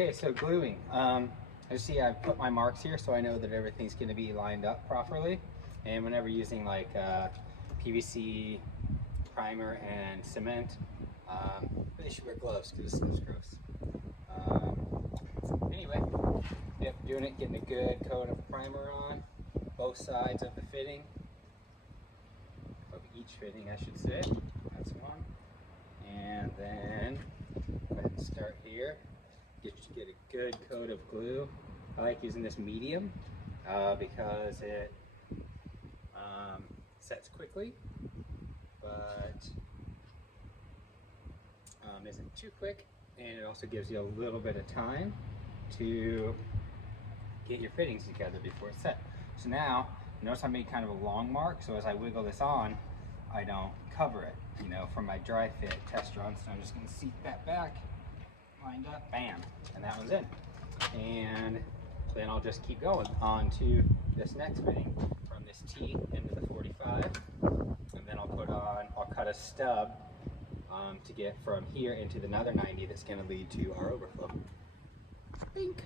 Okay, so gluing. As you see, I've put my marks here so I know that everything's going to be lined up properly. And whenever using like PVC primer and cement, really should wear gloves because this stuff's gross. Anyway, yep, doing it, getting a good coat of primer on both sides of the fitting, of each fitting, I should say. That's one. And then go ahead and start here. Get a good coat of glue. I like using this medium because it sets quickly, but isn't too quick, and it also gives you a little bit of time to get your fittings together before it's set. So now, notice I made kind of a long mark, so as I wiggle this on, I don't cover it, you know, from my dry fit test run. So I'm just going to seat that back, lined up, bam, and that one's in. And then I'll just keep going on to this next fitting from this T into the 45, and then I'll cut a stub to get from here into another 90 that's going to lead to our overflow. Bink.